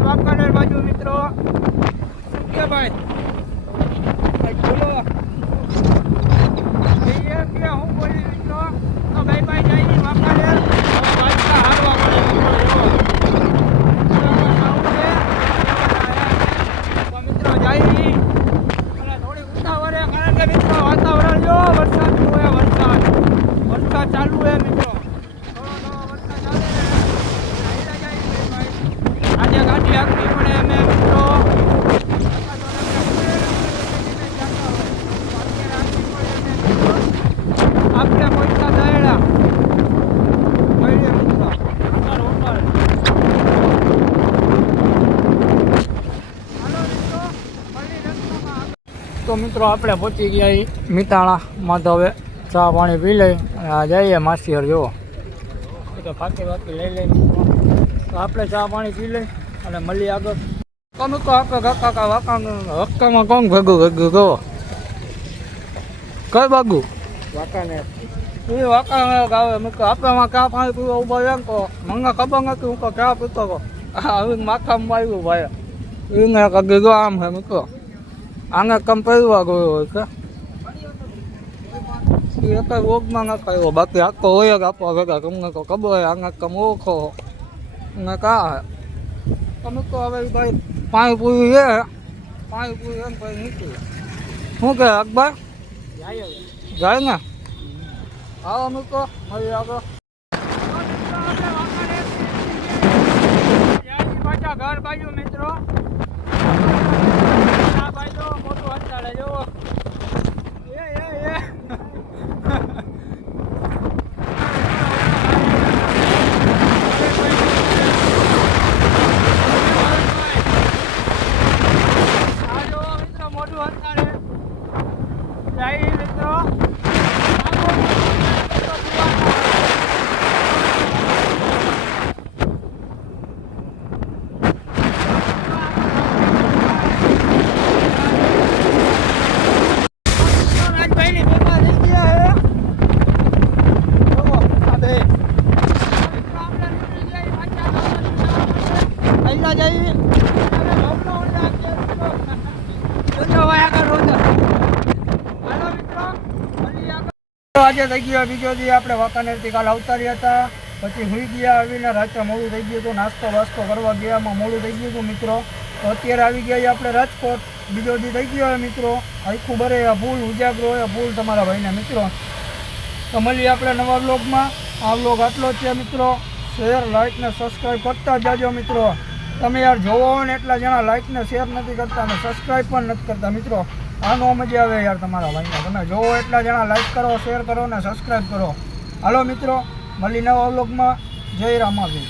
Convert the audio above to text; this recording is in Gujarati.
વાંકાનેર બાજુ મિત્રો ભાઈ બોલો હું બોલી મિત્રો તો ભાઈ જાય વાંકાનેર હારવા પડે મિત્રો જાય થોડી ઉતાવળે કારણ કે મિત્રો વાતાવરણ જો વરસાદ ચાલુ હે મિત્રો આજે ગાડી આગવી પડે અમે મિત્રો આપણે પૈસા દયેલા તો મિત્રો આપણે પહોંચી ગયા મિતાણામાં તો હવે ચા પાણી પી લઈ અને આ જઈએ માસીહર જોવો તો ફાકી લઈ લઈ તો આપણે ચા પાણી પી લઈ અને મળીએ આગળ તમે કહો આપણે કાકા હક્કામાં કોણ ભેગું કહો કઈ બાગુ વાંકાનેર એ વાંકાનેર ગાવે મેં કહો આપણે ક્યાં પાણી પીવા ઉભા એમ કહો મને ખબર નથી હું કહો ક્યાં પીતો કહો આવી માથામાં આવ્યું ભાઈ એને કગી ગયો આમ હે મેં કહો આને કમ પહેરવા ગયો હોય કે એ કઈ રોગમાં ન કર્યો બાકી આખો હોય જ આપવા ભેગા તમને તો ખબર હોય આને કમ ઓળખો ને કા તમે તો હવે ભાઈ પાણીપુરી છે પાણીપુરી એમ ભાઈ નીકળી શું કે અકબર જાય ને આવો મૂકો મળી આગળ પાછા ઘર બાજુ મિત્રો મોટું અંતરાળે જોવો મોટું અંતરાળે જાય મિત્રો આજે થઈ ગયો બીજો દી આપણે વાંકાનેરથી કાલ અવતાર્યા હતા પછી હુઈ ગયા આવીને રાત્રે મોડું થઈ ગયું હતું નાસ્તો વાસ્તો કરવા ગયામાં મોડું થઈ ગયું હતું મિત્રો તો અત્યારે આવી ગયા આપણે રાજકોટ બીજો દી થઈ ગયો મિત્રો આખું બરે ભૂલ ઉજાગરો એ ભૂલ તમારા ભાઈને મિત્રો તો મળીએ આપણે નવા બ્લોગમાં આ બ્લોગ આટલો જ છે મિત્રો શેર લાઇક ને સબસ્ક્રાઈબ કરતા જાજો મિત્રો તમે યાર જોવો હોય ને એટલા જણા લાઇક ને શેર નથી કરતા અને સબસ્ક્રાઈબ પણ નથી કરતા મિત્રો આનો મજા આવે યાર તમારા ભાઈને તમે જોવો એટલા જણા લાઈક કરો શેર કરો ને સબસ્ક્રાઈબ કરો હાલો મિત્રો મળી નવા વ્લોગમાં જય રામાભી.